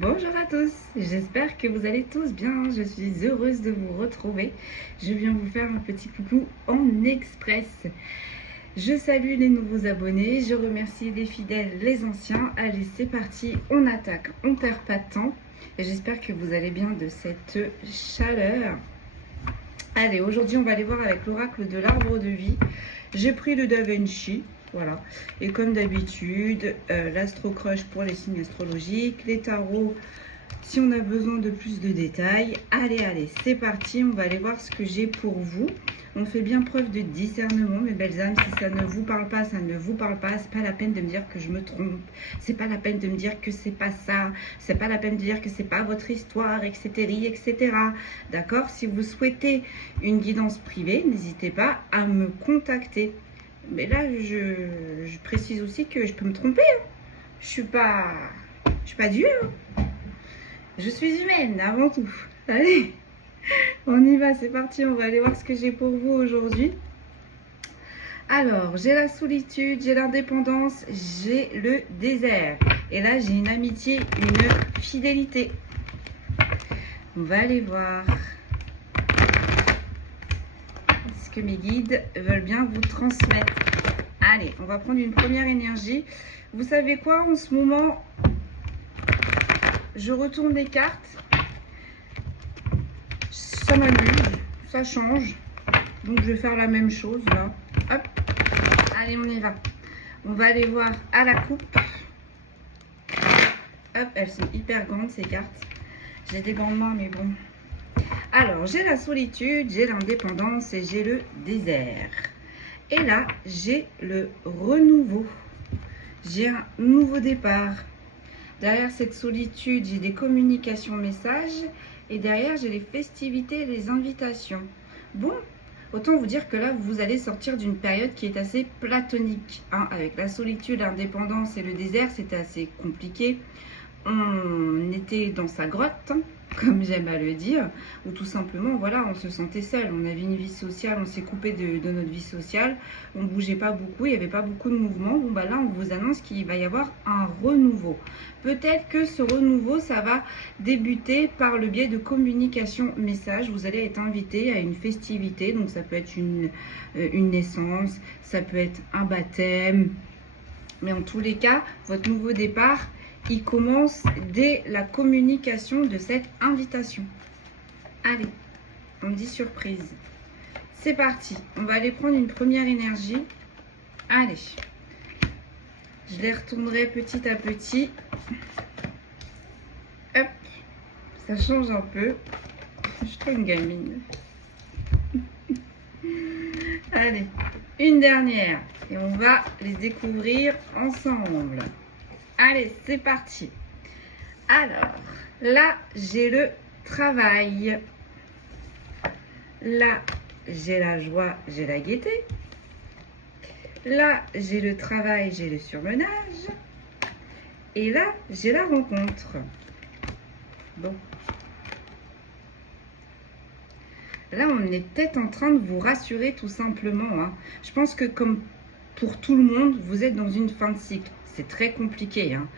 Bonjour à tous, j'espère que vous allez tous bien, je suis heureuse de vous retrouver. Je viens vous faire un petit coucou en express. Je salue les nouveaux abonnés, je remercie les fidèles, les anciens. Allez, c'est parti, on attaque, on perd pas de temps. Et j'espère que vous allez bien de cette chaleur. Allez, aujourd'hui on va aller voir avec l'oracle de l'arbre de vie. J'ai pris le Da Vinci. Voilà, et comme d'habitude, l'Astro Crush pour les signes astrologiques, les tarots si on a besoin de plus de détails. Allez, c'est parti, on va aller voir ce que j'ai pour vous. On fait bien preuve de discernement, mes belles âmes. Si ça ne vous parle pas, ça ne vous parle pas. C'est pas la peine de me dire que je me trompe. C'est pas la peine de me dire que c'est pas ça. C'est pas la peine de dire que c'est pas votre histoire, etc. D'accord? Si vous souhaitez une guidance privée, n'hésitez pas à me contacter. Mais là, je précise aussi que je peux me tromper. Hein. Je suis pas Dieu. Hein. Je suis humaine avant tout. Allez, on y va, c'est parti. On va aller voir ce que j'ai pour vous aujourd'hui. Alors, j'ai la solitude, j'ai l'indépendance, j'ai le désert. Et là, j'ai une amitié, une fidélité. On va aller voir ce que mes guides veulent bien vous transmettre. Allez, on va prendre une première énergie. Vous savez quoi, en ce moment, je retourne les cartes. Ça m'amuse, ça change. Donc, je vais faire la même chose, là. Hop. Allez, on y va. On va aller voir à la coupe. Hop, elles sont hyper grandes, ces cartes. J'ai des grandes mains, mais bon. Alors, j'ai la solitude, j'ai l'indépendance et j'ai le désert. Et là, j'ai le renouveau. J'ai un nouveau départ. Derrière cette solitude, j'ai des communications messages. Et derrière, j'ai les festivités et les invitations. Bon, autant vous dire que là, vous allez sortir d'une période qui est assez platonique. Hein, avec la solitude, l'indépendance et le désert, c'était assez compliqué. On était dans sa grotte, hein, comme j'aime à le dire, ou tout simplement, voilà, on se sentait seul. On avait une vie sociale, on s'est coupé de notre vie sociale, on ne bougeait pas beaucoup, il n'y avait pas beaucoup de mouvements. Bon, bah là, on vous annonce qu'il va y avoir un renouveau. Peut-être que ce renouveau, ça va débuter par le biais de communication message. Vous allez être invité à une festivité, donc ça peut être une naissance, ça peut être un baptême, mais en tous les cas, votre nouveau départ, il commence dès la communication de cette invitation. Allez, on dit surprise. C'est parti. On va aller prendre une première énergie. Allez. Je les retournerai petit à petit. Hop. Ça change un peu. Je suis trop une gamine. Allez. Une dernière. Et on va les découvrir ensemble. Allez, c'est parti. Alors, là, j'ai le travail. Là, j'ai la joie, j'ai la gaieté. Là, j'ai le travail, j'ai le surmenage. Et là, j'ai la rencontre. Bon. Là, on est peut-être en train de vous rassurer tout simplement. Hein. Je pense que comme pour tout le monde, vous êtes dans une fin de cycle. C'est très compliqué. Hein.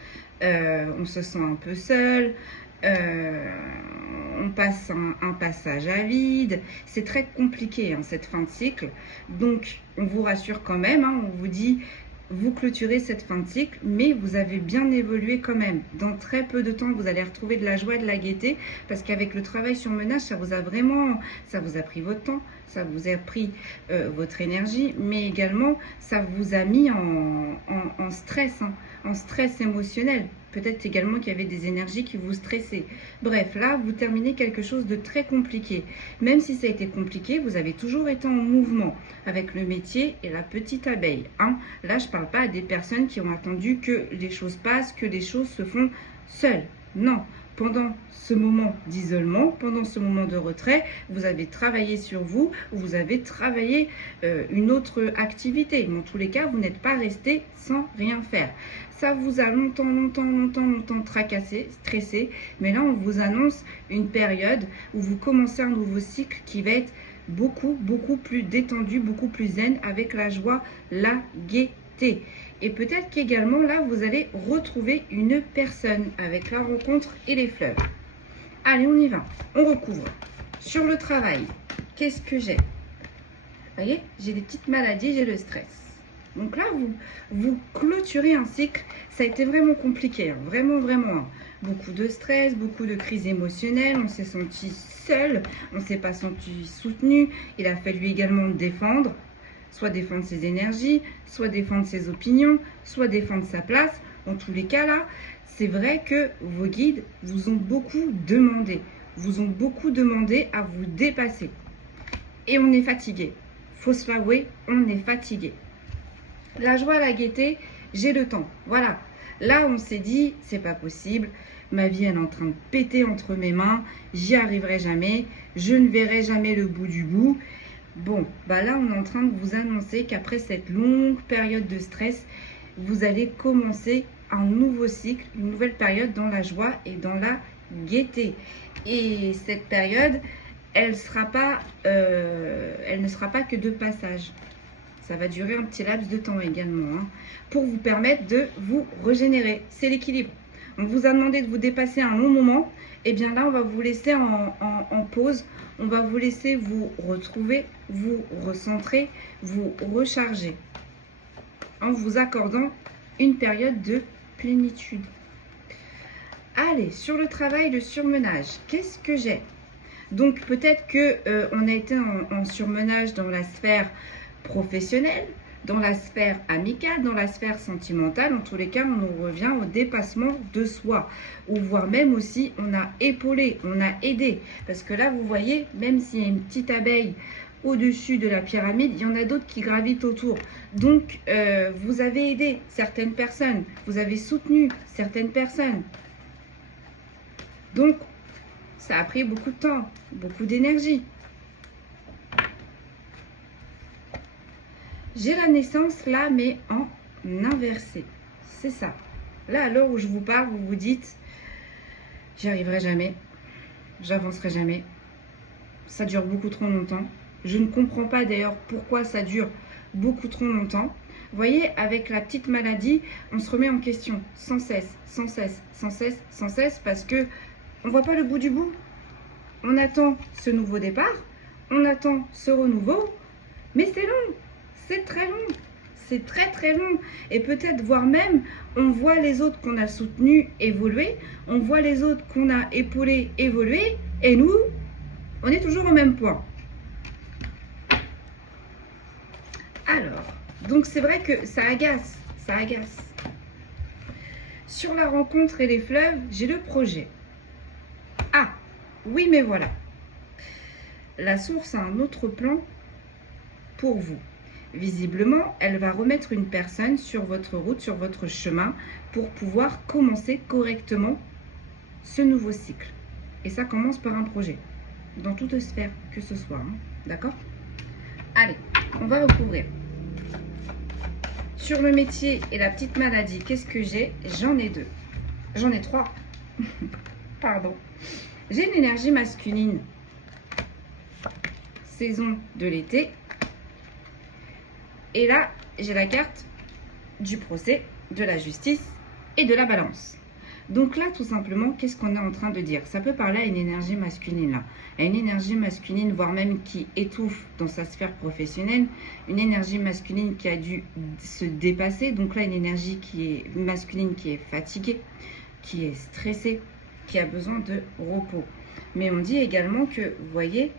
On se sent un peu seul. On passe un passage à vide. C'est très compliqué, hein, cette fin de cycle. Donc, on vous rassure quand même. Hein, on vous dit, vous clôturez cette fin de cycle, mais vous avez bien évolué quand même. Dans très peu de temps, vous allez retrouver de la joie, de la gaieté, parce qu'avec le travail sur menage, ça vous a pris votre temps, ça vous a pris votre énergie, mais également, ça vous a mis en stress, hein, en stress émotionnel. Peut-être également qu'il y avait des énergies qui vous stressaient. Bref, là, vous terminez quelque chose de très compliqué. Même si ça a été compliqué, vous avez toujours été en mouvement avec le métier et la petite abeille. Hein. Là, je ne parle pas à des personnes qui ont attendu que les choses passent, que les choses se font seules. Non. Pendant ce moment d'isolement, pendant ce moment de retrait, vous avez travaillé sur vous, vous avez travaillé une autre activité. Mais en tous les cas, vous n'êtes pas resté sans rien faire. Ça vous a longtemps tracassé, stressé. Mais là, on vous annonce une période où vous commencez un nouveau cycle qui va être beaucoup plus détendu, beaucoup plus zen, avec la joie, la gaieté. gaieté. Et peut-être qu'également là, vous allez retrouver une personne avec la rencontre et les fleurs. Allez, on y va. On recouvre. Sur le travail, qu'est-ce que j'ai? Vous voyez, j'ai des petites maladies, j'ai le stress. Donc là, vous clôturez un cycle. Ça a été vraiment compliqué, hein. Vraiment, hein. Beaucoup de stress, beaucoup de crises émotionnelles. On s'est senti seul, on ne s'est pas senti soutenu. Il a fallu également défendre, soit défendre ses énergies, soit défendre ses opinions, soit défendre sa place. Dans tous les cas là, c'est vrai que vos guides vous ont beaucoup demandé. Vous ont beaucoup demandé à vous dépasser. Et on est fatigué. Faut se l'avouer, on est fatigué. La joie, la gaieté, j'ai le temps. Voilà. Là, on s'est dit, c'est pas possible. Ma vie, elle est en train de péter entre mes mains. J'y arriverai jamais. Je ne verrai jamais le bout du bout. Bon, bah là, on est en train de vous annoncer qu'après cette longue période de stress, vous allez commencer un nouveau cycle, une nouvelle période dans la joie et dans la gaieté. Et cette période, elle ne sera pas que de passage. Ça va durer un petit laps de temps également, hein, pour vous permettre de vous régénérer. C'est l'équilibre. On vous a demandé de vous dépasser un long moment. Et bien là, on va vous laisser en pause. On va vous laisser vous retrouver, vous recentrer, vous recharger. En vous accordant une période de plénitude. Allez, sur le travail, le surmenage. Qu'est-ce que j'ai? Donc peut-être qu'on a été en surmenage dans la sphère professionnelle, dans la sphère amicale, dans la sphère sentimentale. En tous les cas, on en revient au dépassement de soi. Ou voire même aussi, on a épaulé, on a aidé. Parce que là, vous voyez, même s'il y a une petite abeille au-dessus de la pyramide, il y en a d'autres qui gravitent autour. Donc, vous avez aidé certaines personnes. Vous avez soutenu certaines personnes. Donc, ça a pris beaucoup de temps, beaucoup d'énergie. J'ai la naissance là, mais en inversé. C'est ça. Là, à l'heure où je vous parle, vous vous dites, j'y arriverai jamais, j'avancerai jamais. Ça dure beaucoup trop longtemps. Je ne comprends pas d'ailleurs pourquoi ça dure beaucoup trop longtemps. Vous voyez, avec la petite maladie, on se remet en question sans cesse, sans cesse, sans cesse, sans cesse, parce que on ne voit pas le bout du bout. On attend ce nouveau départ, on attend ce renouveau, mais c'est long. C'est très long, c'est très long. Et peut-être, voire même, on voit les autres qu'on a soutenus évoluer, on voit les autres qu'on a épaulés évoluer, et nous, on est toujours au même point. Alors, donc c'est vrai que ça agace, ça agace. Sur la rencontre et les fleuves, j'ai le projet. Ah, oui, mais voilà. La source a un autre plan pour vous. Visiblement, elle va remettre une personne sur votre route, sur votre chemin, pour pouvoir commencer correctement ce nouveau cycle. Et ça commence par un projet, dans toute sphère que ce soit. Hein. D'accord? Allez, on va recouvrir. Sur le métier et la petite maladie, qu'est-ce que j'ai? J'en ai deux. J'en ai trois. Pardon. J'ai une énergie masculine. Saison de l'été. Et là, j'ai la carte du procès, de la justice et de la balance. Donc là, tout simplement, qu'est-ce qu'on est en train de dire? Ça peut parler à une énergie masculine, là. À une énergie masculine, voire même qui étouffe dans sa sphère professionnelle. Une énergie masculine qui a dû se dépasser. Donc là, une énergie qui est masculine, qui est fatiguée, qui est stressée, qui a besoin de repos. Mais on dit également que, vous voyez,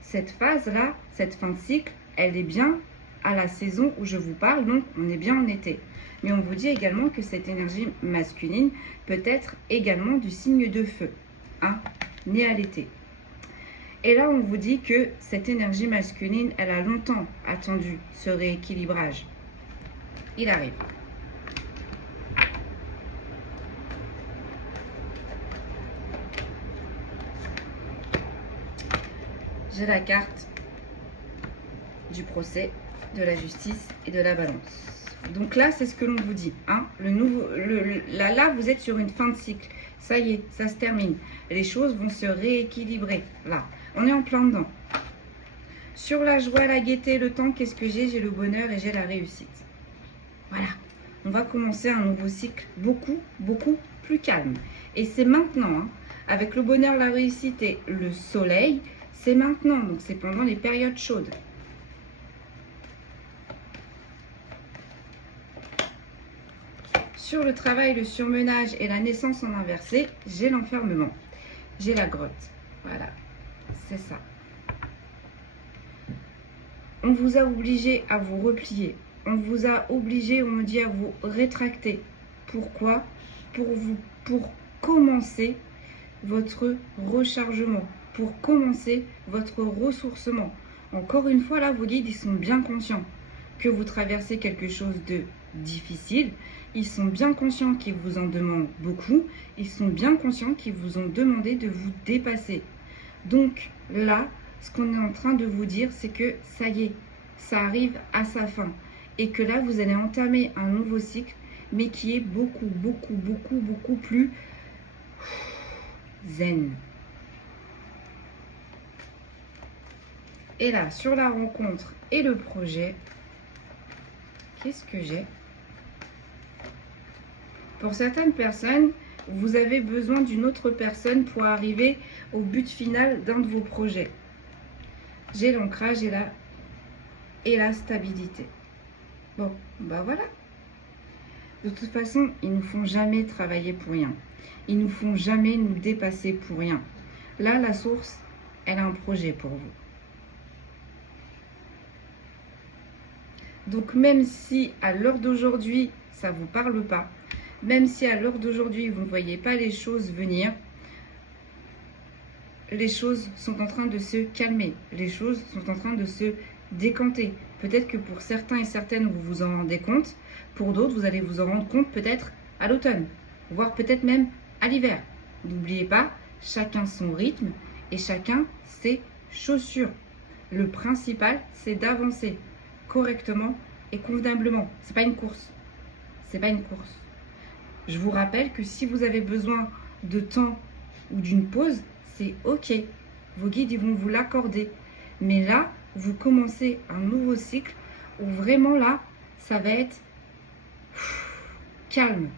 cette phase-là, cette fin de cycle, elle est bien à la saison où je vous parle, donc on est bien en été. Mais on vous dit également que cette énergie masculine peut être également du signe de feu, hein, né à l'été. Et là, on vous dit que cette énergie masculine, elle a longtemps attendu ce rééquilibrage. Il arrive. J'ai la carte du procès, de la justice et de la balance. Donc là, c'est ce que l'on vous dit. Hein. Là, vous êtes sur une fin de cycle. Ça y est, ça se termine. Les choses vont se rééquilibrer. Là, on est en plein dedans. Sur la joie, la gaieté, le temps, qu'est-ce que j'ai? J'ai le bonheur et j'ai la réussite. Voilà, on va commencer un nouveau cycle beaucoup, beaucoup plus calme. Et c'est maintenant, hein, avec le bonheur, la réussite et le soleil, c'est maintenant, donc c'est pendant les périodes chaudes. Sur le travail, le surmenage et la naissance en inversé, j'ai l'enfermement, j'ai la grotte. Voilà, c'est ça. On vous a obligé à vous replier. On vous a obligé, on me dit, à vous rétracter. Pourquoi? Pour commencer votre rechargement, pour commencer votre ressourcement. Encore une fois, là, vos guides, ils sont bien conscients que vous traversez quelque chose de difficile. Ils sont bien conscients qu'ils vous en demandent beaucoup. Ils sont bien conscients qu'ils vous ont demandé de vous dépasser. Donc là, ce qu'on est en train de vous dire, c'est que ça y est, ça arrive à sa fin. Et que là, vous allez entamer un nouveau cycle, mais qui est beaucoup, beaucoup, beaucoup, beaucoup plus zen. Et là, sur la rencontre et le projet, qu'est-ce que j'ai? Pour certaines personnes, vous avez besoin d'une autre personne pour arriver au but final d'un de vos projets. J'ai l'ancrage et la stabilité. Bon, bah voilà. De toute façon, ils ne nous font jamais travailler pour rien. Ils ne nous font jamais nous dépasser pour rien. Là, la source, elle a un projet pour vous. Donc même si à l'heure d'aujourd'hui, ça ne vous parle pas, même si à l'heure d'aujourd'hui, vous ne voyez pas les choses venir, les choses sont en train de se calmer, les choses sont en train de se décanter. Peut-être que pour certains et certaines, vous vous en rendez compte, pour d'autres, vous allez vous en rendre compte peut-être à l'automne, voire peut-être même à l'hiver. N'oubliez pas, chacun son rythme et chacun ses chaussures. Le principal, c'est d'avancer correctement et convenablement. C'est pas une course. C'est pas une course. Je vous rappelle que si vous avez besoin de temps ou d'une pause, c'est ok. Vos guides, ils vont vous l'accorder. Mais là, vous commencez un nouveau cycle où vraiment là, ça va être calme.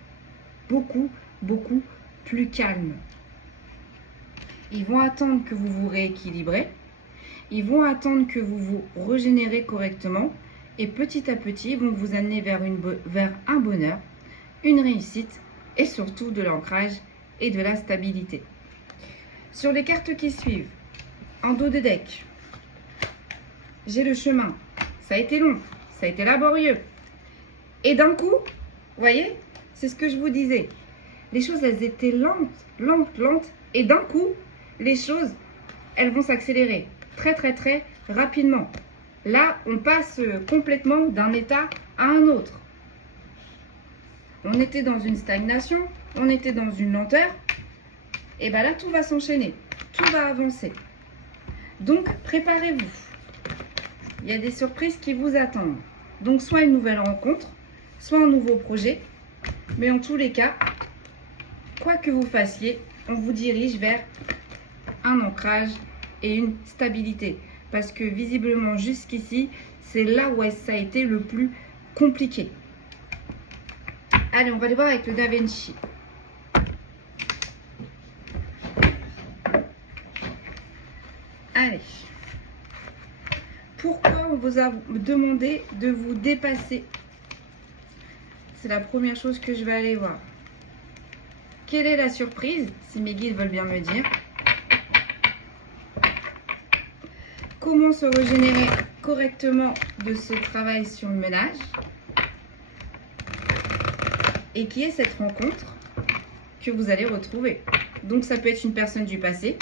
Beaucoup, beaucoup plus calme. Ils vont attendre que vous vous rééquilibrez. Ils vont attendre que vous vous régénérez correctement. Et petit à petit, ils vont vous amener vers un bonheur, une réussite et surtout de l'ancrage et de la stabilité. Sur les cartes qui suivent, en dos de deck, j'ai le chemin. Ça a été long, ça a été laborieux. Et d'un coup, vous voyez, c'est ce que je vous disais. Les choses, elles étaient lentes. Et d'un coup, les choses, elles vont s'accélérer très, très, très rapidement. Là, on passe complètement d'un état à un autre. On était dans une stagnation, on était dans une lenteur. Et bien là, tout va s'enchaîner, tout va avancer. Donc, préparez-vous. Il y a des surprises qui vous attendent. Donc, soit une nouvelle rencontre, soit un nouveau projet. Mais en tous les cas, quoi que vous fassiez, on vous dirige vers un ancrage et une stabilité. Parce que visiblement, jusqu'ici, c'est là où ça a été le plus compliqué. Allez, on va aller voir avec le Da Vinci. Allez. Pourquoi on vous a demandé de vous dépasser? C'est la première chose que je vais aller voir. Quelle est la surprise, si mes guides veulent bien me dire? Comment se régénérer correctement de ce travail sur le ménage? Et qui est cette rencontre que vous allez retrouver? Donc ça peut être une personne du passé,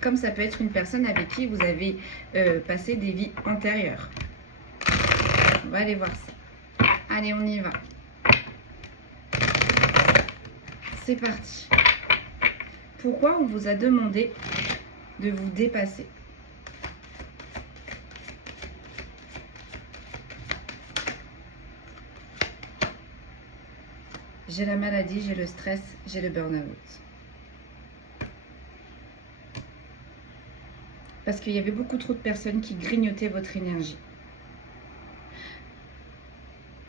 comme ça peut être une personne avec qui vous avez passé des vies antérieures. On va aller voir ça. Allez, on y va. C'est parti. Pourquoi on vous a demandé de vous dépasser? J'ai la maladie, j'ai le stress, j'ai le burn-out. Parce qu'il y avait beaucoup trop de personnes qui grignotaient votre énergie.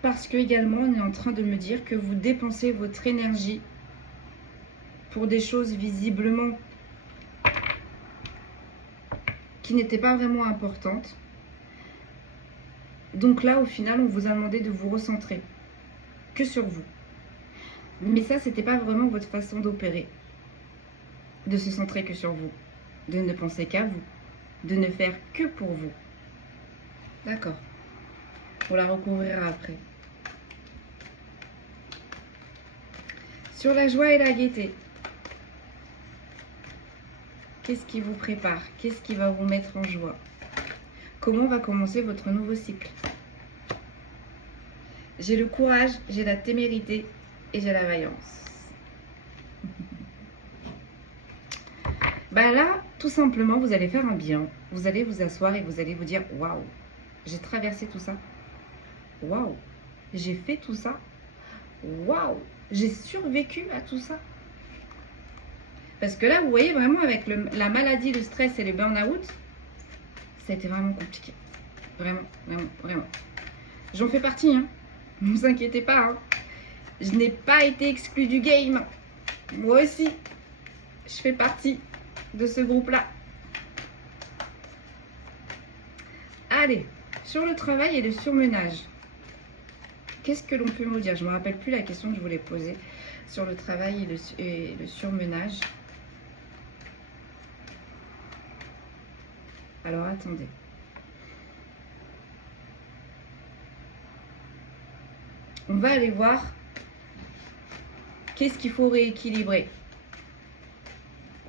Parce que également, on est en train de me dire que vous dépensez votre énergie pour des choses visiblement qui n'étaient pas vraiment importantes. Donc là, au final, on vous a demandé de vous recentrer que sur vous. Mais ça, c'était pas vraiment votre façon d'opérer. De se centrer que sur vous. De ne penser qu'à vous. De ne faire que pour vous. D'accord. On la recouvrira après. Sur la joie et la gaieté. Qu'est-ce qui vous prépare? Qu'est-ce qui va vous mettre en joie? Comment va commencer votre nouveau cycle? J'ai le courage, j'ai la témérité et j'ai la vaillance. Bah là, tout simplement, vous allez faire un bilan. Vous allez vous asseoir et vous allez vous dire, waouh, j'ai traversé tout ça. Waouh, j'ai fait tout ça. Waouh, j'ai survécu à tout ça. Parce que là, vous voyez vraiment avec la maladie, le stress et le burn-out, ça a été vraiment compliqué. Vraiment, vraiment, vraiment. J'en fais partie, hein. Ne vous inquiétez pas, hein. Je n'ai pas été exclue du game. Moi aussi, je fais partie de ce groupe-là. Allez, sur le travail et le surmenage. Qu'est-ce que l'on peut me dire? Je ne me rappelle plus la question que je voulais poser sur le travail et le surmenage. Alors, attendez. On va aller voir qu'est-ce qu'il faut rééquilibrer.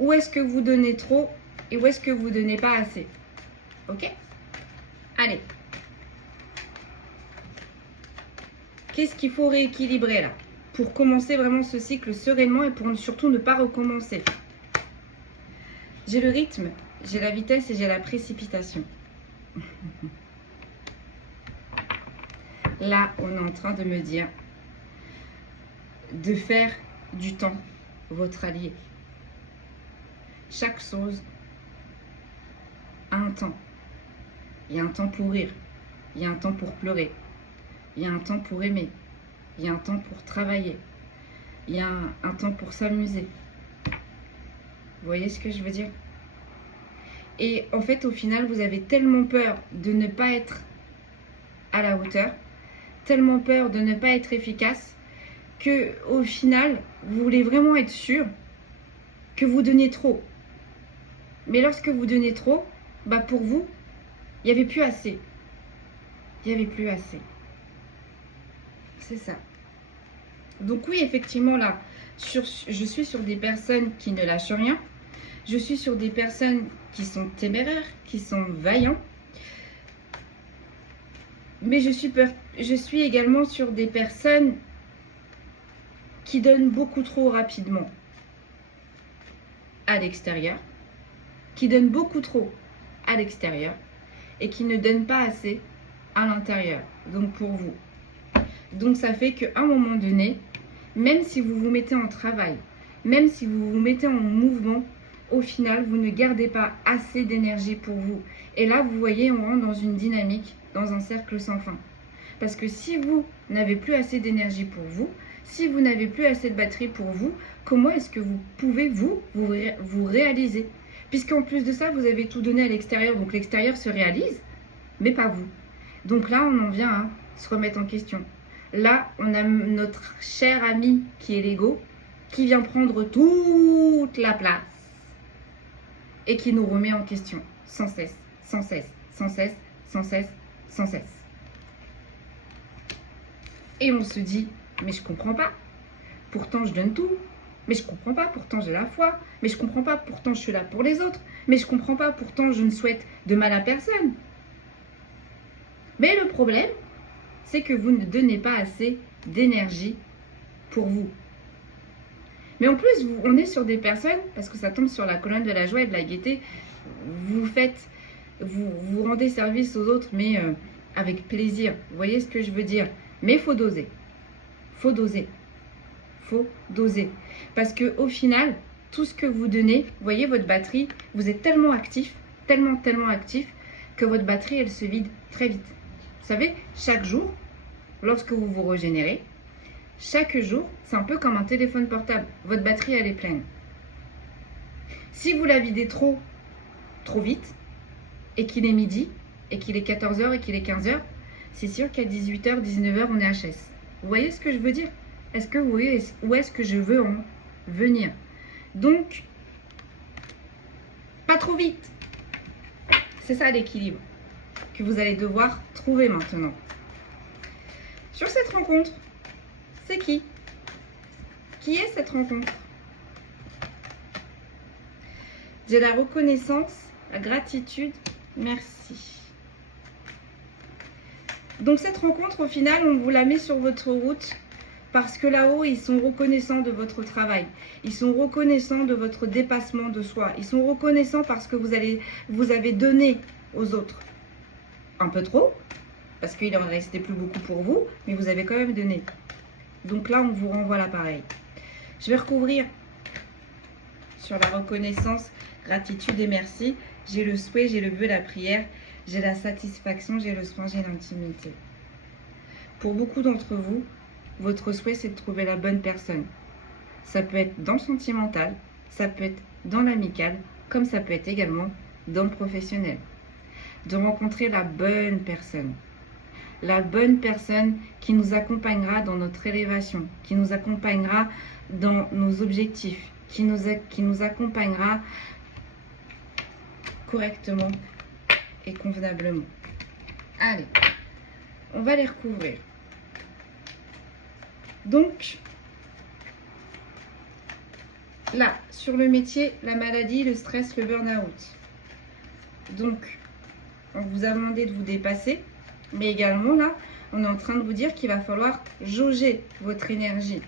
Où est-ce que vous donnez trop et où est-ce que vous donnez pas assez? Ok? Allez. Qu'est-ce qu'il faut rééquilibrer là? Pour commencer vraiment ce cycle sereinement et pour surtout ne pas recommencer. J'ai le rythme, j'ai la vitesse et j'ai la précipitation. Là, on est en train de me dire de faire du temps votre allié. Chaque chose a un temps. Il y a un temps pour rire. Il y a un temps pour pleurer. Il y a un temps pour aimer. Il y a un temps pour travailler. Il y a un temps pour s'amuser. Vous voyez ce que je veux dire? Et en fait, au final, vous avez tellement peur de ne pas être à la hauteur, tellement peur de ne pas être efficace, que au final, vous voulez vraiment être sûr que vous donnez trop. Mais lorsque vous donnez trop, bah pour vous, il n'y avait plus assez. Il n'y avait plus assez. C'est ça. Donc oui, effectivement, là, je suis sur des personnes qui ne lâchent rien. Je suis sur des personnes qui sont téméraires, qui sont vaillants. Mais je suis également sur des personnes qui donnent beaucoup trop rapidement à l'extérieur, qui donnent beaucoup trop à l'extérieur et qui ne donnent pas assez à l'intérieur, donc pour vous. Donc ça fait qu'à un moment donné, même si vous vous mettez en travail, même si vous vous mettez en mouvement, au final, vous ne gardez pas assez d'énergie pour vous. Et là, vous voyez, on rentre dans une dynamique, dans un cercle sans fin. Parce que si vous n'avez plus assez d'énergie pour vous, si vous n'avez plus assez de batterie pour vous, comment est-ce que vous pouvez, vous réaliser? Puisqu'en plus de ça, vous avez tout donné à l'extérieur. Donc l'extérieur se réalise, mais pas vous. Donc là, on en vient à se remettre en question. Là, on a notre cher ami qui est l'ego, qui vient prendre toute la place et qui nous remet en question sans cesse, sans cesse, sans cesse, sans cesse, sans cesse. Et on se dit, mais je comprends pas. Pourtant, je donne tout. Mais je comprends pas. Pourtant, j'ai la foi. Mais je comprends pas. Pourtant, je suis là pour les autres. Mais je comprends pas. Pourtant, je ne souhaite de mal à personne. Mais le problème, c'est que vous ne donnez pas assez d'énergie pour vous. Mais en plus, on est sur des personnes, parce que ça tombe sur la colonne de la joie et de la gaieté, vous rendez service aux autres, mais avec plaisir. Vous voyez ce que je veux dire? Mais il faut doser. Faut doser. Faut doser. Parce qu'au final, tout ce que vous donnez, vous voyez votre batterie, vous êtes tellement actif, tellement actif, que votre batterie, elle se vide très vite. Vous savez, chaque jour, lorsque vous vous régénérez, chaque jour, c'est un peu comme un téléphone portable. Votre batterie, elle est pleine. Si vous la videz trop vite, et qu'il est midi, et qu'il est 14 h et qu'il est 15 h, c'est sûr qu'à 18 h, 19 h, on est HS. Vous voyez ce que je veux dire? Est-ce que vous voyez où est-ce que je veux en venir? Donc, pas trop vite. C'est ça l'équilibre que vous allez devoir trouver maintenant. Sur cette rencontre, c'est qui? Qui est cette rencontre? J'ai la reconnaissance, la gratitude, merci. Donc cette rencontre, au final, on vous la met sur votre route parce que là-haut, ils sont reconnaissants de votre travail. Ils sont reconnaissants de votre dépassement de soi. Ils sont reconnaissants parce que vous avez donné aux autres. Un peu trop, parce qu'il en restait plus beaucoup pour vous, mais vous avez quand même donné. Donc là, on vous renvoie l'appareil. Je vais recouvrir sur la reconnaissance, gratitude et merci. J'ai le souhait, j'ai le vœu, la prière, j'ai la satisfaction, j'ai le soin, j'ai l'intimité. Pour beaucoup d'entre vous, votre souhait, c'est de trouver la bonne personne. Ça peut être dans le sentimental, ça peut être dans l'amical, comme ça peut être également dans le professionnel. De rencontrer la bonne personne. La bonne personne qui nous accompagnera dans notre élévation, qui nous accompagnera dans nos objectifs, qui nous accompagnera correctement et convenablement. Allez, on va les recouvrir. Donc, là, sur le métier, la maladie, le stress, le burn-out. Donc, on vous a demandé de vous dépasser, mais également là, on est en train de vous dire qu'il va falloir jauger votre énergie.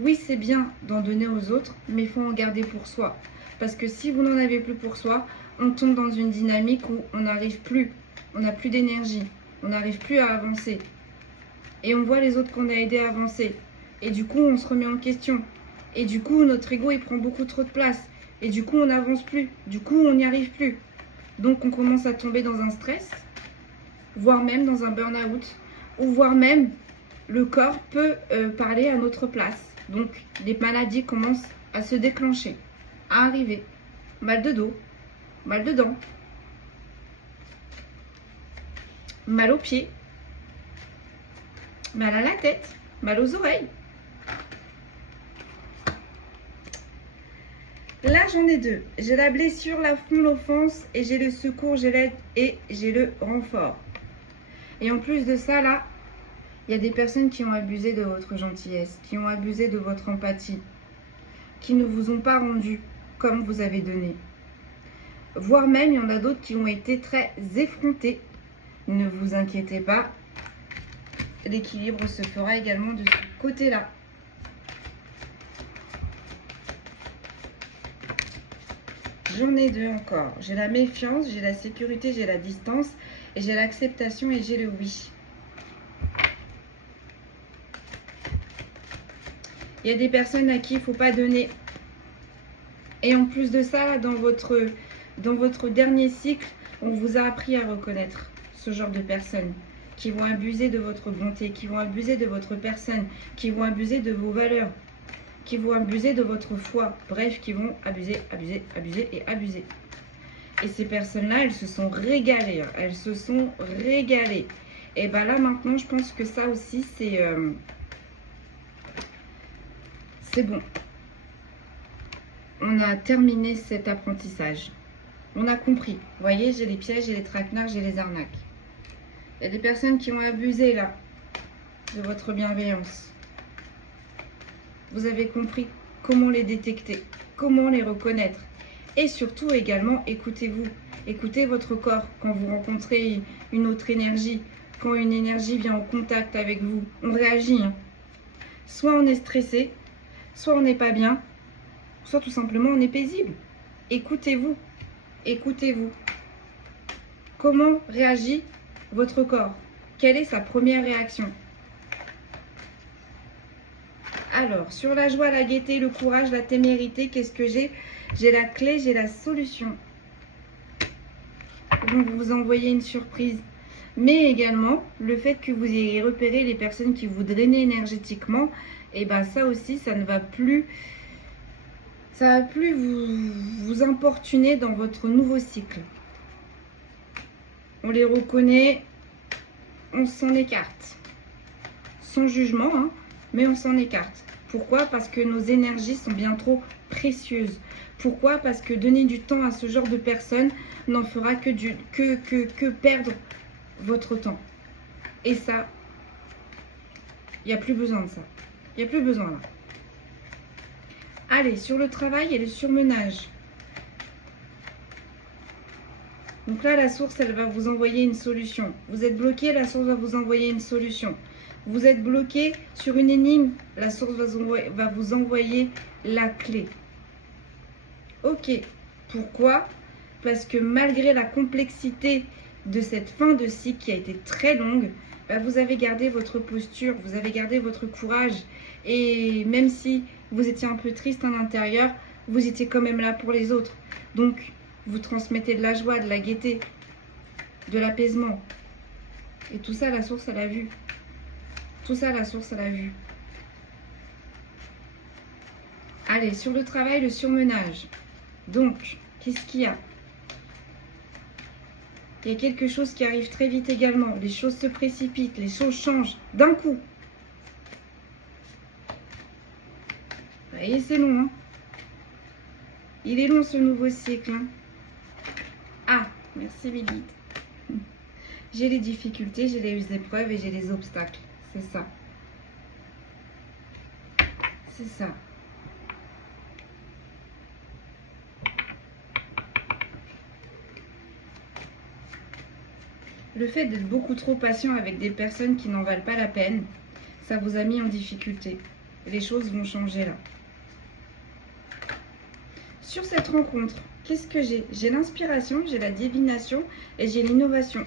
Oui, c'est bien d'en donner aux autres, mais il faut en garder pour soi. Parce que si vous n'en avez plus pour soi, on tombe dans une dynamique où on n'arrive plus, on n'a plus d'énergie, on n'arrive plus à avancer. Et on voit les autres qu'on a aidés à avancer. Et du coup, on se remet en question. Et du coup, notre ego, il prend beaucoup trop de place. Et du coup, on n'avance plus. Du coup, on n'y arrive plus. Donc, on commence à tomber dans un stress, voire même dans un burn-out, ou voire même, le corps peut parler à notre place. Donc, les maladies commencent à se déclencher, à arriver. Mal de dos, mal de dents, mal aux pieds, mal à la tête, mal aux oreilles. Là, j'en ai deux. J'ai la blessure, l'affront, l'offense, et j'ai le secours, j'ai l'aide et j'ai le renfort. Et en plus de ça, là, il y a des personnes qui ont abusé de votre gentillesse, qui ont abusé de votre empathie, qui ne vous ont pas rendu comme vous avez donné. Voire même, il y en a d'autres qui ont été très effrontés. Ne vous inquiétez pas, l'équilibre se fera également de ce côté-là. J'en ai deux encore. J'ai la méfiance, j'ai la sécurité, j'ai la distance, et j'ai l'acceptation et j'ai le oui. Il y a des personnes à qui il ne faut pas donner. Et en plus de ça, dans votre dernier cycle, on vous a appris à reconnaître ce genre de personnes qui vont abuser de votre bonté, qui vont abuser de votre personne, qui vont abuser de vos valeurs, qui vont abuser de votre foi. Bref, qui vont abuser, abuser, abuser et abuser. Et ces personnes-là, elles se sont régalées. Elles se sont régalées. Et bien là, maintenant, je pense que ça aussi, c'est bon. On a terminé cet apprentissage. On a compris. Vous voyez, j'ai les pièges, j'ai les traquenards, j'ai les arnaques. Il y a des personnes qui ont abusé, là, de votre bienveillance. Vous avez compris comment les détecter, comment les reconnaître. Et surtout, également, écoutez-vous. Écoutez votre corps quand vous rencontrez une autre énergie. Quand une énergie vient en contact avec vous, on réagit. Hein. Soit on est stressé, soit on n'est pas bien, soit tout simplement on est paisible. Écoutez-vous. Écoutez-vous. Comment réagit votre corps? Quelle est sa première réaction? Alors, sur la joie, la gaieté, le courage, la témérité, qu'est-ce que j'ai? J'ai la clé, j'ai la solution. Donc, vous envoyez une surprise. mais également le fait que vous ayez repéré les personnes qui vous drainaient énergétiquement, et ben ça aussi, ça va plus vous importuner dans votre nouveau cycle. On les reconnaît, on s'en écarte. Sans jugement, hein, mais on s'en écarte. Pourquoi? Parce que nos énergies sont bien trop précieuses. Pourquoi? Parce que donner du temps à ce genre de personnes n'en fera que perdre votre temps. Et ça, il n'y a plus besoin de ça. Il n'y a plus besoin là. Allez, sur le travail et le surmenage. Donc là, la source, elle va vous envoyer une solution. Vous êtes bloqué, la source va vous envoyer une solution. Vous êtes bloqué sur une énigme, la source va vous envoyer la clé. Ok, pourquoi? Parce que malgré la complexité de cette fin de cycle qui a été très longue, vous avez gardé votre posture, vous avez gardé votre courage. Et même si vous étiez un peu triste à l'intérieur, vous étiez quand même là pour les autres. Donc, vous transmettez de la joie, de la gaieté, de l'apaisement. Et tout ça, la source, elle a vu. Tout ça, la source, elle a vu. Allez, sur le travail, le surmenage. Donc, qu'est-ce qu'il y a? Il y a quelque chose qui arrive très vite également. Les choses se précipitent, les choses changent d'un coup. Vous voyez, c'est long, hein? Il est long, ce nouveau cycle, hein? Ah, merci Bibite. J'ai les difficultés, j'ai les épreuves et j'ai les obstacles. C'est ça. C'est ça. Le fait d'être beaucoup trop patient avec des personnes qui n'en valent pas la peine, ça vous a mis en difficulté. Les choses vont changer là. Sur cette rencontre, qu'est-ce que j'ai? J'ai l'inspiration, j'ai la divination et j'ai l'innovation.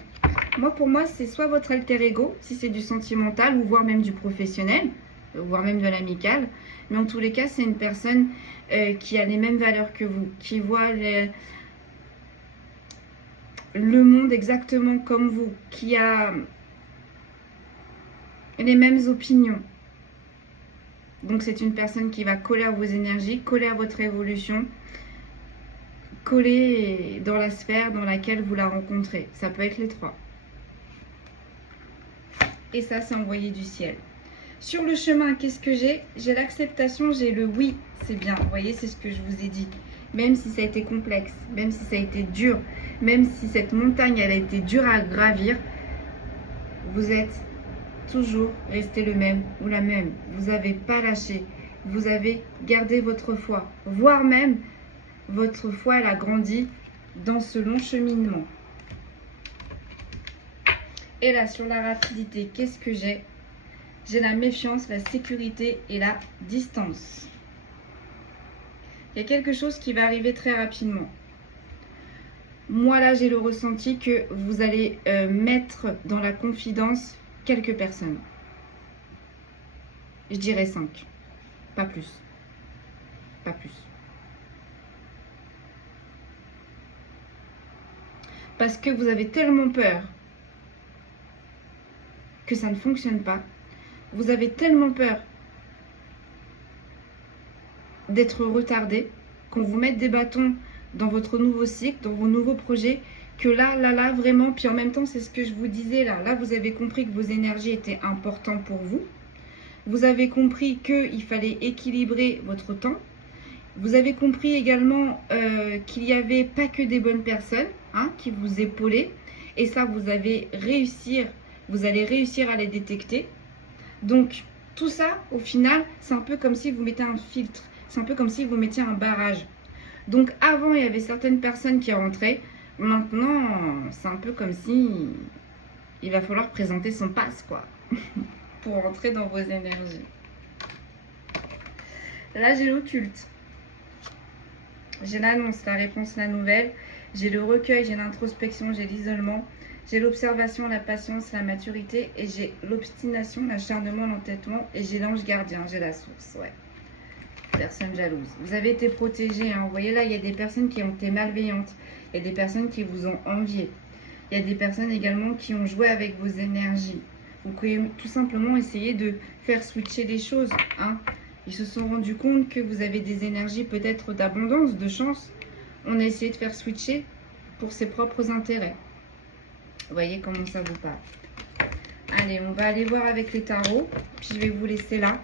Moi, pour moi, c'est soit votre alter ego, si c'est du sentimental ou voire même du professionnel, voire même de l'amical. Mais en tous les cas, c'est une personne qui a les mêmes valeurs que vous, qui voit le monde exactement comme vous, qui a les mêmes opinions. Donc, c'est une personne qui va coller à vos énergies, coller à votre évolution, coller dans la sphère dans laquelle vous la rencontrez. Ça peut être les trois. Et ça, c'est envoyé du ciel. Sur le chemin, qu'est-ce que j'ai? J'ai l'acceptation, j'ai le oui, c'est bien. Vous voyez, c'est ce que je vous ai dit. Même si ça a été complexe, même si ça a été dur, même si cette montagne, elle a été dure à gravir, vous êtes toujours resté le même ou la même. Vous n'avez pas lâché. Vous avez gardé votre foi. Voire même, votre foi, elle a grandi dans ce long cheminement. Et là, sur la rapidité, qu'est-ce que j'ai? J'ai la méfiance, la sécurité et la distance. Il y a quelque chose qui va arriver très rapidement. Moi, là, j'ai le ressenti que vous allez mettre dans la confidence quelques personnes. Je dirais 5. Pas plus. Pas plus. Parce que vous avez tellement peur que ça ne fonctionne pas. Vous avez tellement peur d'être retardé, qu'on vous mette des bâtons dans votre nouveau cycle, dans vos nouveaux projets, que là, vraiment, puis en même temps, c'est ce que je vous disais là, vous avez compris que vos énergies étaient importantes pour vous. Vous avez compris qu'il fallait équilibrer votre temps. Vous avez compris également qu'il n'y avait pas que des bonnes personnes qui vous épaulaient. Et ça, vous allez réussir à les détecter. Donc, tout ça, au final, c'est un peu comme si vous mettez un filtre. C'est un peu comme si vous mettiez un barrage. Donc, avant, il y avait certaines personnes qui rentraient. Maintenant, c'est un peu comme si il va falloir présenter son passe, quoi, pour rentrer dans vos énergies. Là, j'ai l'occulte. J'ai l'annonce, la réponse, la nouvelle. J'ai le recueil, j'ai l'introspection, j'ai l'isolement. J'ai l'observation, la patience, la maturité. Et j'ai l'obstination, l'acharnement, l'entêtement. Et j'ai l'ange gardien, j'ai la source, ouais. Personne jalouse. Vous avez été protégé, hein. Vous voyez là, il y a des personnes qui ont été malveillantes. Il y a des personnes qui vous ont envié. Il y a des personnes également qui ont joué avec vos énergies. Vous pouvez tout simplement essayer de faire switcher les choses. Hein. Ils se sont rendus compte que vous avez des énergies peut-être d'abondance, de chance. On a essayé de faire switcher pour ses propres intérêts. Vous voyez comment ça vous parle. Allez, on va aller voir avec les tarots. Puis je vais vous laisser là.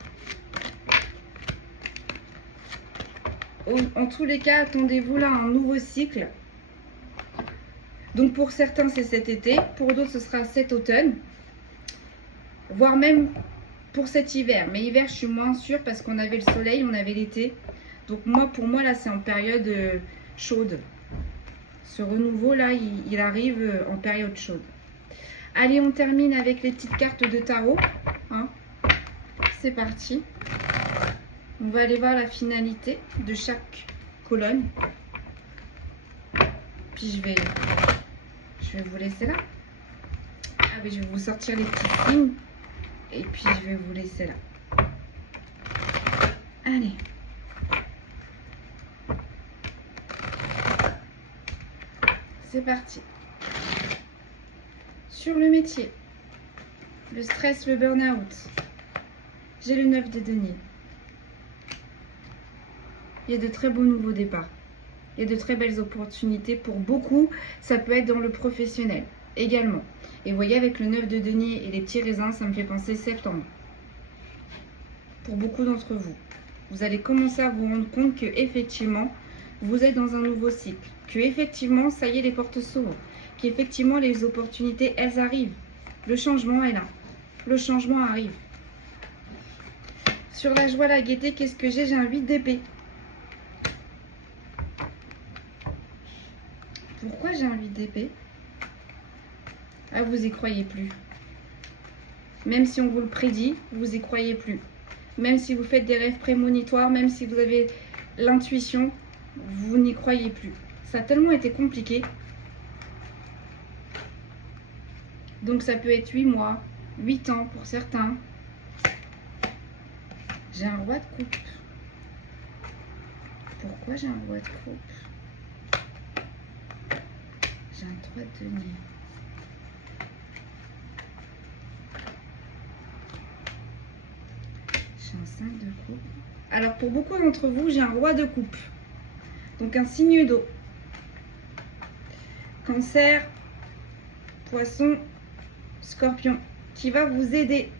En tous les cas, attendez-vous là un nouveau cycle. Donc pour certains, c'est cet été. Pour d'autres, ce sera cet automne. Voire même pour cet hiver. Mais hiver, je suis moins sûre parce qu'on avait le soleil, on avait l'été. Donc pour moi, là, c'est en période chaude. Ce renouveau, là, il arrive en période chaude. Allez, on termine avec les petites cartes de tarot. Hein. C'est parti. On va aller voir la finalité de chaque colonne. Puis je vais vous laisser là. Ah oui, je vais vous sortir les petits signes. Et puis je vais vous laisser là. Allez. C'est parti. Sur le métier, le stress, le burn-out, j'ai le 9 de denier. Il y a de très beaux nouveaux départs. Il y a de très belles opportunités. Pour beaucoup, ça peut être dans le professionnel également. Et vous voyez, avec le 9 de denier et les petits raisins, ça me fait penser septembre. Pour beaucoup d'entre vous, vous allez commencer à vous rendre compte que effectivement, vous êtes dans un nouveau cycle. Que effectivement, ça y est, les portes s'ouvrent. Qu'effectivement, les opportunités, elles arrivent. Le changement est là. Le changement arrive. Sur la joie, la gaieté, qu'est-ce que j'ai? J'ai un 8 d'épée. Pourquoi j'ai un 8 d'épée? Ah, vous y croyez plus. Même si on vous le prédit, vous y croyez plus. Même si vous faites des rêves prémonitoires, même si vous avez l'intuition, vous n'y croyez plus. Ça a tellement été compliqué. Donc ça peut être 8 mois, 8 ans pour certains. J'ai un roi de coupe. Pourquoi j'ai un roi de coupe? J'ai un 3 de denier. J'ai un 5 de coupe. Alors pour beaucoup d'entre vous, j'ai un roi de coupe. Donc un signe d'eau. Cancer, Poisson, Scorpion. Qui va vous aider.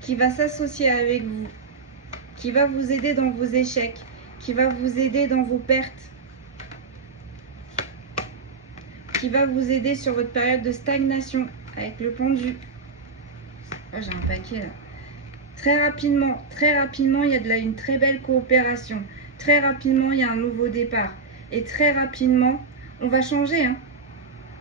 Qui va s'associer avec vous. Qui va vous aider dans vos échecs. Qui va vous aider dans vos pertes. Qui va vous aider sur votre période de stagnation avec le pendu. Oh, j'ai un paquet là. Très rapidement, il y a de là une très belle coopération. Très rapidement, il y a un nouveau départ. Et très rapidement, on va changer. Hein.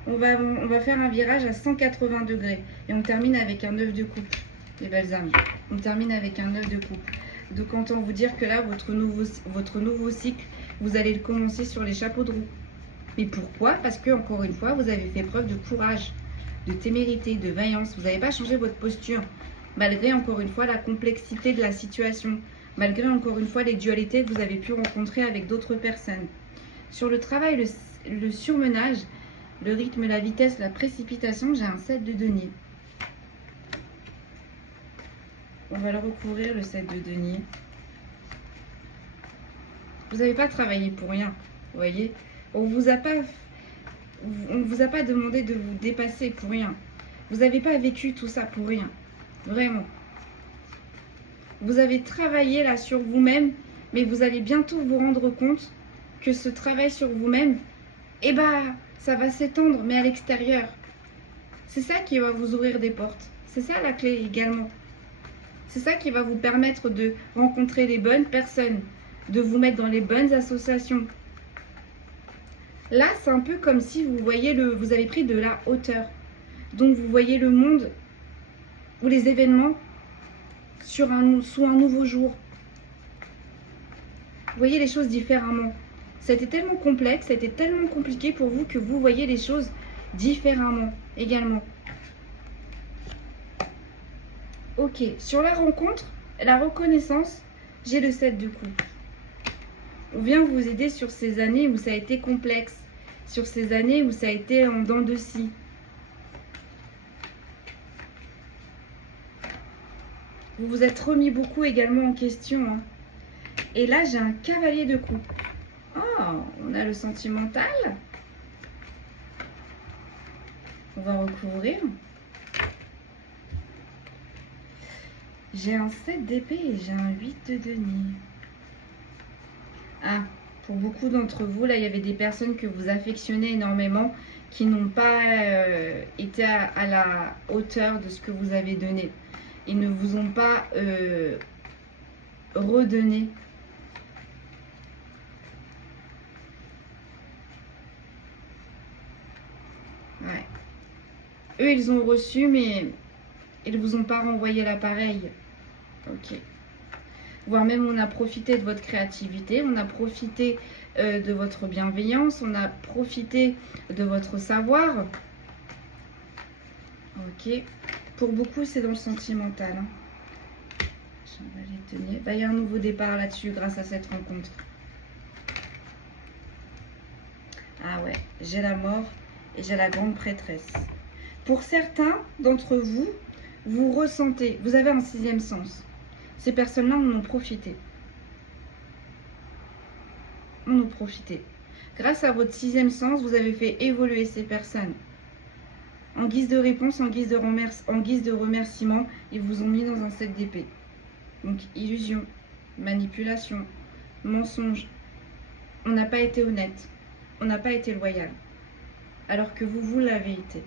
On va faire un virage à 180 degrés. Et on termine avec un 9 de coupe, les belles amies. On termine avec un 9 de coupe. Donc, autant vous dire que là, votre nouveau cycle, vous allez le commencer sur les chapeaux de roue. Mais pourquoi? Parce que, encore une fois, vous avez fait preuve de courage, de témérité, de vaillance. Vous n'avez pas changé votre posture, malgré, encore une fois, la complexité de la situation, malgré, encore une fois, les dualités que vous avez pu rencontrer avec d'autres personnes. Sur le travail, le surmenage, le rythme, la vitesse, la précipitation, j'ai un 7 de denier. On va le recouvrir, le 7 de denier. Vous n'avez pas travaillé pour rien, vous voyez. On ne vous a pas demandé de vous dépasser pour rien. Vous n'avez pas vécu tout ça pour rien. Vraiment. Vous avez travaillé là sur vous-même, mais vous allez bientôt vous rendre compte que ce travail sur vous-même, eh ben, ça va s'étendre, mais à l'extérieur. C'est ça qui va vous ouvrir des portes. C'est ça la clé également. C'est ça qui va vous permettre de rencontrer les bonnes personnes, de vous mettre dans les bonnes associations. Là, c'est un peu comme si vous avez pris de la hauteur. Donc, vous voyez le monde ou les événements sous un nouveau jour. Vous voyez les choses différemment. Ça a été tellement complexe, ça a été tellement compliqué pour vous que vous voyez les choses différemment également. Ok, sur la rencontre, la reconnaissance, j'ai le 7 de coupe. On vient vous aider sur ces années où ça a été complexe, sur ces années où ça a été en dents de scie. Vous vous êtes remis beaucoup également en question. Hein. Et là, j'ai un cavalier de coupe. Oh, on a le sentimental. On va recouvrir. J'ai un 7 d'épée et j'ai un 8 de denier. Ah, pour beaucoup d'entre vous, là, il y avait des personnes que vous affectionnez énormément qui n'ont pas été à la hauteur de ce que vous avez donné. Ils ne vous ont pas redonné. Ouais. Eux, ils ont reçu, mais ils ne vous ont pas renvoyé l'appareil. Ok. Voire même, on a profité de votre créativité, on a profité de votre bienveillance, on a profité de votre savoir. Ok. Pour beaucoup, c'est dans le sentimental. Hein. On va les tenir. Bah, il y a un nouveau départ là-dessus grâce à cette rencontre. Ah ouais, j'ai la mort et j'ai la grande prêtresse. Pour certains d'entre vous, vous ressentez, vous avez un sixième sens. Ces personnes-là en ont profité. En ont profité. Grâce à votre sixième sens, vous avez fait évoluer ces personnes. En guise de réponse, en guise de remerciement, ils vous ont mis dans un 7 d'épée. Donc, illusion, manipulation, mensonge. On n'a pas été honnête. On n'a pas été loyal. Alors que vous, vous l'avez été.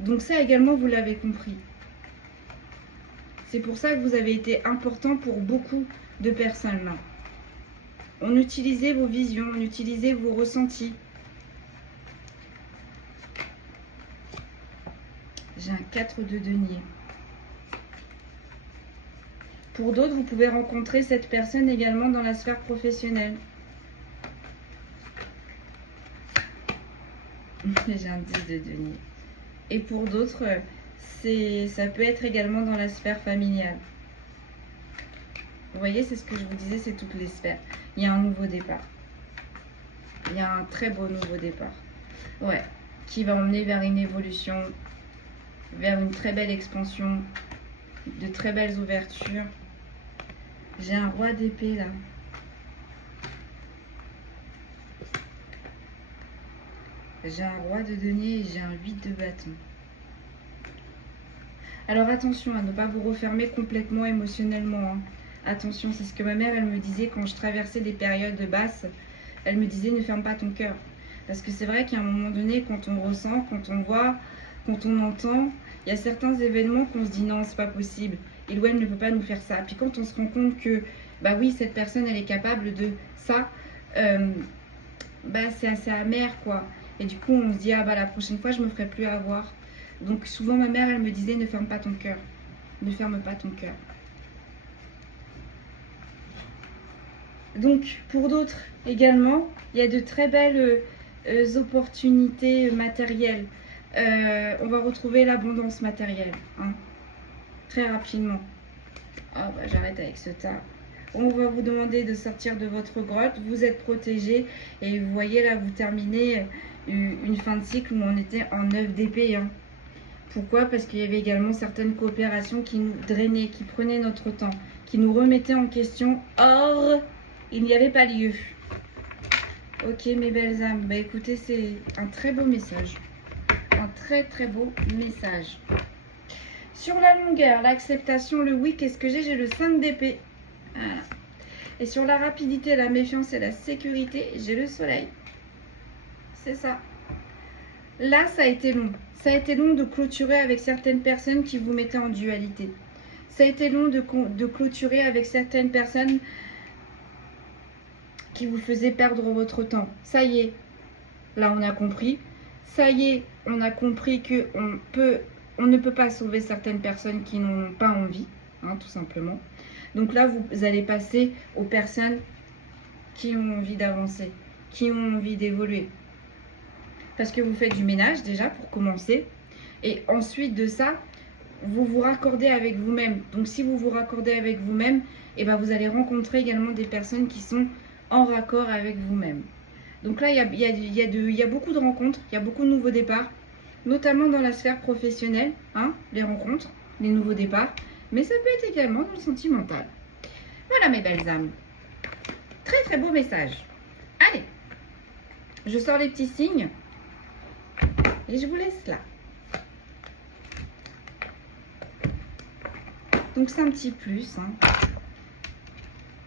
Donc ça également, vous l'avez compris. C'est pour ça que vous avez été important pour beaucoup de personnes là. On utilisait vos visions, on utilisait vos ressentis. J'ai un 4 de denier. Pour d'autres, vous pouvez rencontrer cette personne également dans la sphère professionnelle. J'ai un 10 de denier. Et pour d'autres, ça peut être également dans la sphère familiale. Vous voyez, c'est ce que je vous disais, c'est toutes les sphères. Il y a un nouveau départ. Il y a un très beau nouveau départ. Ouais, qui va emmener vers une évolution, vers une très belle expansion, de très belles ouvertures. J'ai un roi d'épée là. J'ai un roi de denier et j'ai un 8 de bâton. Alors attention à ne pas vous refermer complètement émotionnellement. Hein. Attention, c'est ce que ma mère, elle me disait quand je traversais des périodes basses. Elle me disait, ne ferme pas ton cœur. Parce que c'est vrai qu'à un moment donné, quand on ressent, quand on voit, quand on entend, il y a certains événements qu'on se dit, non, c'est pas possible. Il ou elle ne peut pas nous faire ça. Puis quand on se rend compte que, bah oui, cette personne, elle est capable de ça, bah c'est assez amer, quoi. Et du coup, on se dit, ah bah la prochaine fois, je me ferai plus avoir. Donc souvent, ma mère, elle me disait, ne ferme pas ton cœur. Ne ferme pas ton cœur. Donc, pour d'autres également, il y a de très belles opportunités matérielles. On va retrouver l'abondance matérielle. Hein, très rapidement. Ah bah j'arrête avec ce tas. On va vous demander de sortir de votre grotte. Vous êtes protégé. Et vous voyez là, vous terminez une fin de cycle où on était en 9 d'épée. Hein. Pourquoi? Parce qu'il y avait également certaines coopérations qui nous drainaient, qui prenaient notre temps, qui nous remettaient en question. Or, il n'y avait pas lieu. Ok mes belles âmes. Bah écoutez, c'est un très beau message. Un très très beau message. Sur la longueur, l'acceptation, le oui, qu'est-ce que j'ai? J'ai le 5 d'épée. Voilà. Et sur la rapidité, la méfiance et la sécurité, j'ai le soleil. C'est ça. Là, ça a été long. Ça a été long de clôturer avec certaines personnes qui vous mettaient en dualité. Ça a été long de clôturer avec certaines personnes qui vous faisaient perdre votre temps. Ça y est. Là, on a compris. Ça y est, on a compris qu'on ne peut pas sauver certaines personnes qui n'ont pas envie, hein, tout simplement. Donc là, vous allez passer aux personnes qui ont envie d'avancer, qui ont envie d'évoluer. Parce que vous faites du ménage déjà pour commencer. Et ensuite de ça, vous vous raccordez avec vous-même. Donc si vous vous raccordez avec vous-même, eh ben, vous allez rencontrer également des personnes qui sont en raccord avec vous-même. Donc là, il y a beaucoup de rencontres, il y a beaucoup de nouveaux départs, notamment dans la sphère professionnelle, hein, les rencontres. les nouveaux départs, mais ça peut être également dans le sentimental. Voilà mes belles âmes. Très très beau message. Allez, je sors les petits signes et je vous laisse là. Donc c'est un petit plus, hein.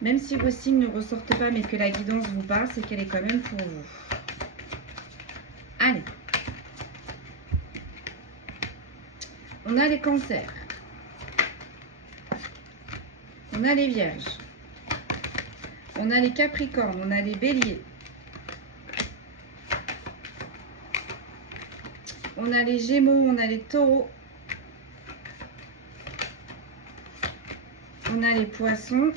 Même si vos signes ne ressortent pas mais que la guidance vous parle, c'est qu'elle est quand même pour vous. Allez. On a les cancers. On a les vierges. On a les capricornes. On a les béliers. On a les gémeaux. On a les taureaux. On a les poissons.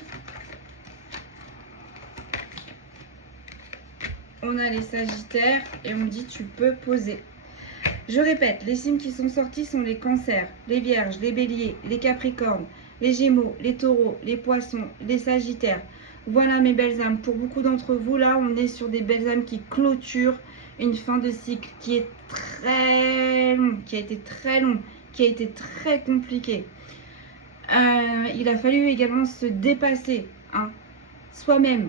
On a les sagittaires. Et on dit tu peux poser. Je répète, les signes qui sont sortis sont les cancers, les vierges, les béliers, les capricornes, les gémeaux, les taureaux, les poissons, les sagittaires. Voilà mes belles âmes. Pour beaucoup d'entre vous, là, on est sur des belles âmes qui clôturent une fin de cycle qui est très long, qui a été très long, qui a été très compliqué. Il a fallu également se dépasser, hein, soi-même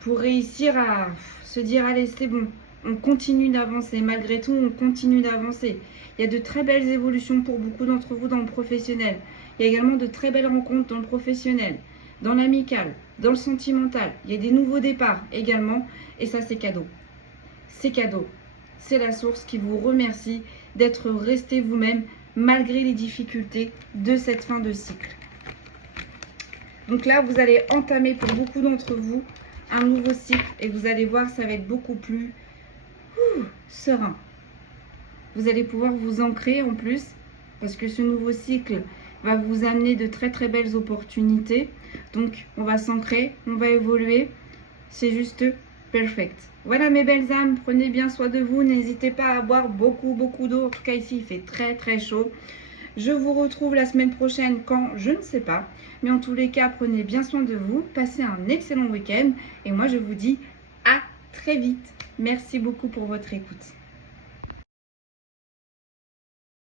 pour réussir à se dire, allez, c'est bon. On continue d'avancer, malgré tout, on continue d'avancer. Il y a de très belles évolutions pour beaucoup d'entre vous dans le professionnel. Il y a également de très belles rencontres dans le professionnel, dans l'amical, dans le sentimental. Il y a des nouveaux départs également, et ça c'est cadeau. C'est cadeau. C'est la source qui vous remercie d'être resté vous-même malgré les difficultés de cette fin de cycle. Donc là, vous allez entamer pour beaucoup d'entre vous un nouveau cycle et vous allez voir, ça va être beaucoup plus serein. Vous allez pouvoir vous ancrer en plus parce que ce nouveau cycle va vous amener de très très belles opportunités. Donc on va s'ancrer, on va évoluer. C'est juste perfect. Voilà mes belles âmes, prenez bien soin de vous. N'hésitez pas à boire beaucoup d'eau. En tout cas ici il fait très très chaud. Je vous retrouve la semaine prochaine quand je ne sais pas. Mais en tous les cas, prenez bien soin de vous. Passez un excellent week-end. Et moi je vous dis à très vite. Merci beaucoup pour votre écoute.